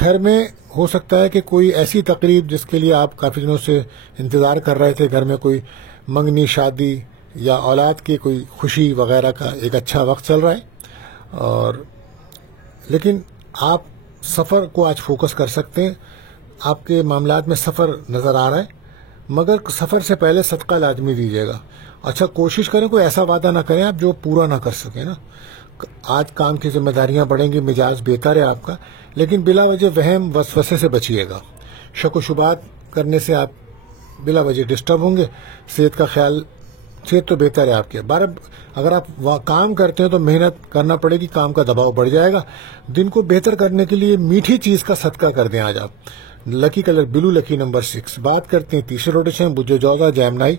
گھر میں ہو سکتا ہے کہ کوئی ایسی تقریب جس کے لیے آپ کافی دنوں سے انتظار کر رہے تھے، گھر میں کوئی منگنی، شادی یا اولاد کی کوئی خوشی وغیرہ کا ایک اچھا وقت چل رہا ہے، لیکن آپ سفر کو آج فوکس کر سکتے ہیں. آپ کے معاملات میں سفر نظر آ رہا ہے، مگر سفر سے پہلے صدقہ لازمی دیجیے گا. اچھا، کوشش کریں کوئی ایسا وعدہ نہ کریں آپ جو پورا نہ کر سکیں نا. آج کام کی ذمہ داریاں بڑھیں گی، مزاج بہتر ہے آپ کا، لیکن بلا وجہ وہم وسوسے سے بچیے گا. شک و شبہات کرنے سے آپ بلا وجہ ڈسٹرب ہوں گے. صحت کا خیال، صحت تو بہتر ہے آپ کے. اگر آپ کام کرتے ہیں تو محنت کرنا پڑے گی، کام کا دباؤ بڑھ جائے گا. دن کو بہتر کرنے کے لیے میٹھی چیز کا صدقہ کر دیں آج آپ. لکی کلر بلو، لکی نمبر 6. بات کرتے ہیں تیسرے روٹیشن، بجے جوزا جیمنائی.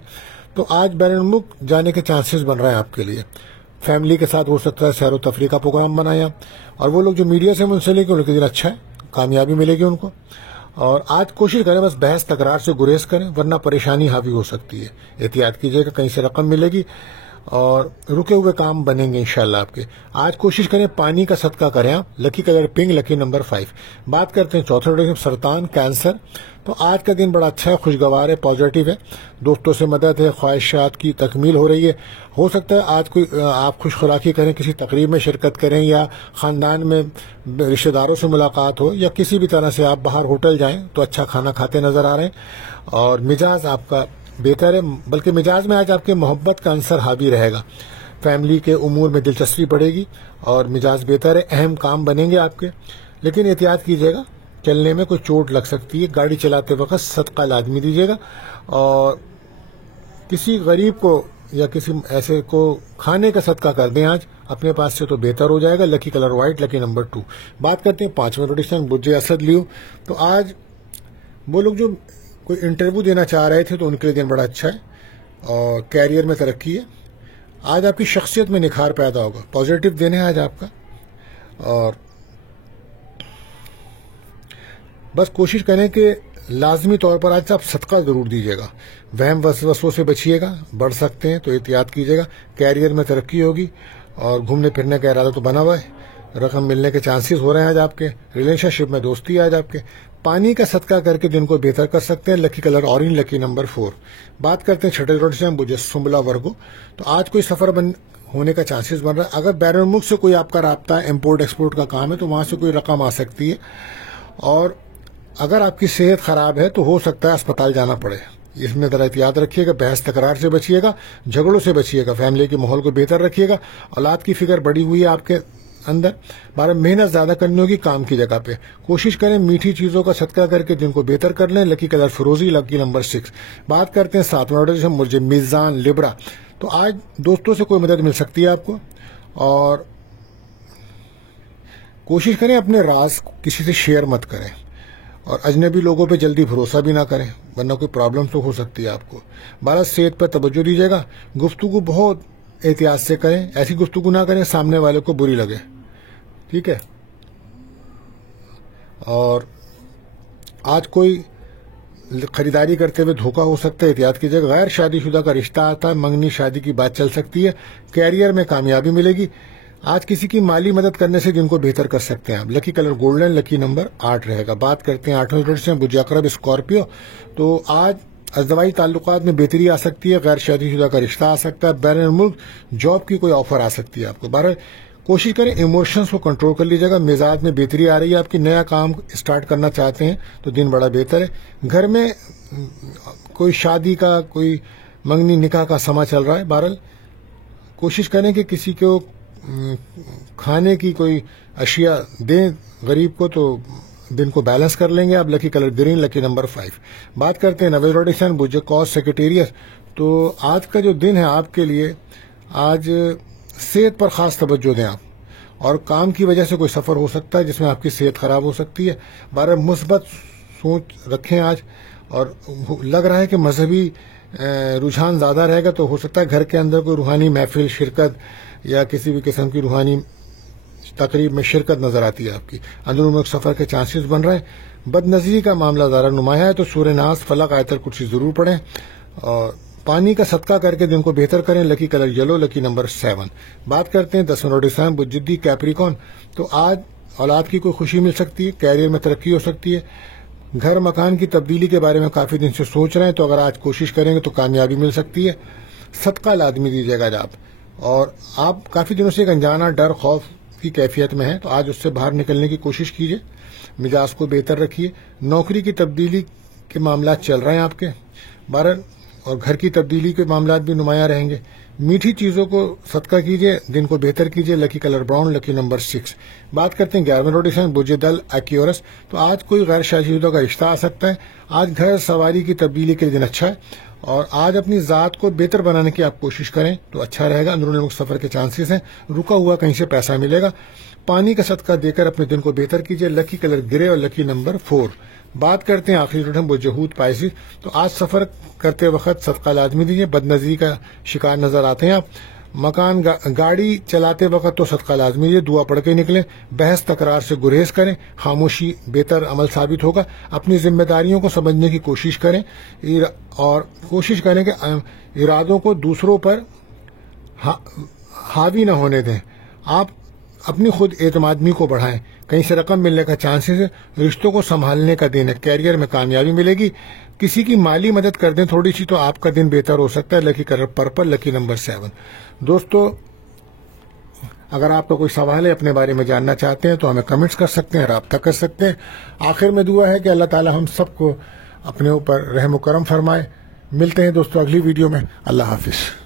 تو آج بین الملک جانے کے چانسز بن رہے ہیں آپ کے لیے. فیملی کے ساتھ ہو سکتا ہے سیر و تفریح کا پروگرام بنایا، اور وہ لوگ جو میڈیا سے منسلک ہیں ان کے دن اچھا ہے، کامیابی ملے گی ان کو. اور آج کوشش کریں بس بحث تکرار سے گریز کریں، ورنہ پریشانی حاوی ہو سکتی ہے. احتیاط کیجیے گا، کہیں سے رقم ملے گی اور رکے ہوئے کام بنیں گے انشاءاللہ آپ کے. آج کوشش کریں پانی کا صدقہ کریں آپ. لکی کلر پنک، لکی نمبر 5. بات کرتے ہیں چوتھے روٹیشن، سرطان، کینسر. تو آج کا دن بڑا اچھا ہے، خوشگوار ہے، پازیٹیو ہے. دوستوں سے مدد ہے، خواہشات کی تکمیل ہو رہی ہے. ہو سکتا ہے آج کوئی آپ خوش خوراکی کریں، کسی تقریب میں شرکت کریں، یا خاندان میں رشتہ داروں سے ملاقات ہو، یا کسی بھی طرح سے آپ باہر ہوٹل جائیں تو اچھا کھانا کھاتے نظر آ رہے ہیں. اور مزاج آپ کا بہتر ہے، بلکہ مزاج میں آج آپ کے محبت کا عنصر حاوی رہے گا. فیملی کے امور میں دلچسپی بڑھے گی اور مزاج بہتر ہے. اہم کام بنیں گے آپ کے، لیکن احتیاط کیجیے گا، چلنے میں کوئی چوٹ لگ سکتی ہے. گاڑی چلاتے وقت صدقہ لازمی دیجیے گا، اور کسی غریب کو یا کسی ایسے کو کھانے کا صدقہ کر دیں آج اپنے پاس سے، تو بہتر ہو جائے گا. لکی کلر وائٹ، لکی نمبر 2. بات کرتے ہیں پانچویں روٹیشن، بجے اسد لیو. تو آج وہ لوگ جو کوئی انٹرویو دینا چاہ رہے تھے تو ان کے لیے دن بڑا اچھا ہے، اور کیریئر میں ترقی ہے. آج آپ کی شخصیت میں نکھار پیدا ہوگا. پازیٹیو دن ہے آج آپ کا، اور بس کوشش کریں کہ لازمی طور پر آج آپ صدقہ ضرور دیجیے گا. وہم وسوسوں سے بچیے گا، بڑھ سکتے ہیں تو احتیاط کیجیے گا. کیریئر میں ترقی ہوگی، اور گھومنے پھرنے کا ارادہ تو بنا ہوا ہے. رقم ملنے کے چانسز ہو رہے ہیں آج آپ کے. ریلیشن شپ میں دوستی آج آپ کے. پانی کا صدقہ کر کے دن کو بہتر کر سکتے ہیں. لکی کلر اورنج، لکی نمبر 4. بات کرتے ہیں چھٹے روٹیشن، بجے سنبلا ورگو. تو آج کوئی سفر ہونے کا چانسز بن رہا ہے. اگر بیرون ملک سے کوئی آپ کا رابطہ امپورٹ ایکسپورٹ کا کام ہے تو وہاں سے کوئی رقم آ سکتی ہے. اور اگر آپ کی صحت خراب ہے تو ہو سکتا ہے اسپتال جانا پڑے. اس میں ذرا احتیاط رکھیے گا. بحث تکرار سے بچیے گا، جھگڑوں سے بچیے گا. فیملی کے ماحول کو بہتر رکھیے گا. اولاد کی فکر بڑی ہوئی ہے آپ کے اندر. محنت زیادہ کرنی ہوگی کام کی جگہ پہ. کوشش کریں میٹھی چیزوں کا صدقہ کر کے دن کو بہتر کر لیں. لکی کلر فروزی، لکی نمبر 6. بات کرتے ہیں ساتواں روٹیشن، مجھے میزان، لبرا. تو آج دوستوں سے کوئی مدد مل سکتی ہے آپ کو، اور کوشش کریں اپنے راز کسی سے شیئر مت کریں، اور اجنبی لوگوں پہ جلدی بھروسہ بھی نہ کریں، ورنہ کوئی پرابلم تو ہو سکتی ہے آپ کو. صحت پر توجہ دیجیے گا. گفتگو بہت احتیاط سے کریں. ایسی گفتگو نہ کریں سامنے والے کو بری لگے، ٹھیک ہے. اور آج کوئی خریداری کرتے ہوئے دھوکہ ہو سکتا ہے، احتیاط کیجیے گا. غیر شادی شدہ کا رشتہ آتا ہے، منگنی شادی کی بات چل سکتی ہے. کیریئر میں کامیابی ملے گی. آج کسی کی مالی مدد کرنے سے دن کو بہتر کر سکتے ہیں آپ. لکی کلر گولڈن، لکی نمبر 8 رہے گا. بات کرتے ہیں 8ویں روٹیشن، بجے عقرب، اسکارپیو. تو آج ازدواجی تعلقات میں بہتری آ سکتی ہے. غیر شادی شدہ کا رشتہ آ سکتا ہے. بین الملک جاب کی کوئی آفر آ سکتی ہے آپ کو. بہرحال کوشش کریں ایموشنز کو کنٹرول کر لیجیے گا. مزاج میں بہتری آ رہی ہے آپ کی. نیا کام اسٹارٹ کرنا چاہتے ہیں تو دن بڑا بہتر ہے. گھر میں کوئی شادی کا، کوئی منگنی نکاح کا سما چل رہا ہے. بہرحال کوشش کریں کہ کسی کو کھانے کی کوئی اشیاء دیں غریب کو، تو دن کو بیلنس کر لیں گے آپ. لکی کلر گرین، لکی نمبر 5. بات کرتے ہیں 9ویں روٹیشن، بجے کاز، سیکریٹریٹ. تو آج کا جو دن ہے آپ کے لیے، آج صحت پر خاص توجہ دیں آپ. اور کام کی وجہ سے کوئی سفر ہو سکتا ہے جس میں آپ کی صحت خراب ہو سکتی ہے. مثبت سوچ رکھیں آج. اور لگ رہا ہے کہ مذہبی رجحان زیادہ رہے گا، تو ہو سکتا ہے گھر کے اندر کوئی روحانی محفل، شرکت یا کسی بھی قسم کی روحانی تقریب میں شرکت نظر آتی ہے آپ کی. اندرون ملک سفر کے چانسز بن رہے ہیں. بد نظری کا معاملہ زیادہ نمایاں ہے، تو سورہ ناس، فلق، آیت الکرسی ضرور پڑھیں. اور پانی کا صدقہ کر کے دن کو بہتر کریں. لکی کلر یلو، لکی نمبر 7. بات کرتے ہیں 10ویں روٹیشن، بجدی، کیپریکون. تو آج اولاد کی کوئی خوشی مل سکتی ہے، کیریئر میں ترقی ہو سکتی ہے، گھر مکان کی تبدیلی کے بارے میں کافی دن سے سوچ رہے ہیں تو اگر آج کوشش کریں گے تو کامیابی مل سکتی ہے۔ صدقہ لازمی دیجیے گا آج آپ، اور آپ کافی دنوں سے ایک انجانہ ڈر خوف کی کیفیت میں ہیں تو آج اس سے باہر نکلنے کی کوشش کیجیے، مزاج کو بہتر رکھیے۔ نوکری کی تبدیلی کے معاملات چل رہے ہیں آپ کے بہرحال، اور گھر کی تبدیلی کے معاملات بھی نمایاں رہیں گے۔ میٹھی چیزوں کو صدقہ کیجیے، دن کو بہتر کیجیے۔ لکی کلر براؤن، لکی نمبر 6۔ بات کرتے ہیں 11ویں روٹیشن بجدل ایکیورس، تو آج کوئی غیر شادی شدہ کا رشتہ آ سکتا ہے۔ آج گھر سواری کی تبدیلی کے دن اچھا ہے، اور آج اپنی ذات کو بہتر بنانے کی آپ کوشش کریں تو اچھا رہے گا۔ اندرون ملک سفر کے چانسز ہیں، رکا ہوا کہیں سے پیسہ ملے گا۔ پانی کا صدقہ دے کر اپنے دن کو بہتر کیجیے۔ لکی کلر گرے اور لکی نمبر 4۔ بات کرتے ہیں آخری روٹیشن بجہود پائسیز، تو آج سفر کرتے وقت صدقہ لازمی دیجیے، بد نظری کا شکار نظر آتے ہیں آپ۔ مکان گاڑی چلاتے وقت تو صدقہ لازمی دیجیے، دعا پڑھ کے نکلیں۔ بحث تکرار سے گریز کریں، خاموشی بہتر عمل ثابت ہوگا۔ اپنی ذمہ داریوں کو سمجھنے کی کوشش کریں، اور کوشش کریں کہ ارادوں کو دوسروں پر حاوی نہ ہونے دیں۔ آپ اپنی خود اعتمادی کو بڑھائیں، کہیں سے رقم ملنے کا چانسز ہے۔ رشتوں کو سنبھالنے کا دن ہے، کیریئر میں کامیابی ملے گی۔ کسی کی مالی مدد کر دیں تھوڑی سی تو آپ کا دن بہتر ہو سکتا ہے۔ لکی کلر پرپل، لکی نمبر 7۔ دوستو، اگر آپ کا کوئی سوال ہے اپنے بارے میں جاننا چاہتے ہیں تو ہمیں کمنٹس کر سکتے ہیں، رابطہ کر سکتے ہیں۔ آخر میں دعا ہے کہ اللہ تعالی ہم سب کو اپنے اوپر رحم و کرم فرمائے۔ ملتے ہیں دوستو اگلی ویڈیو میں۔ اللہ حافظ۔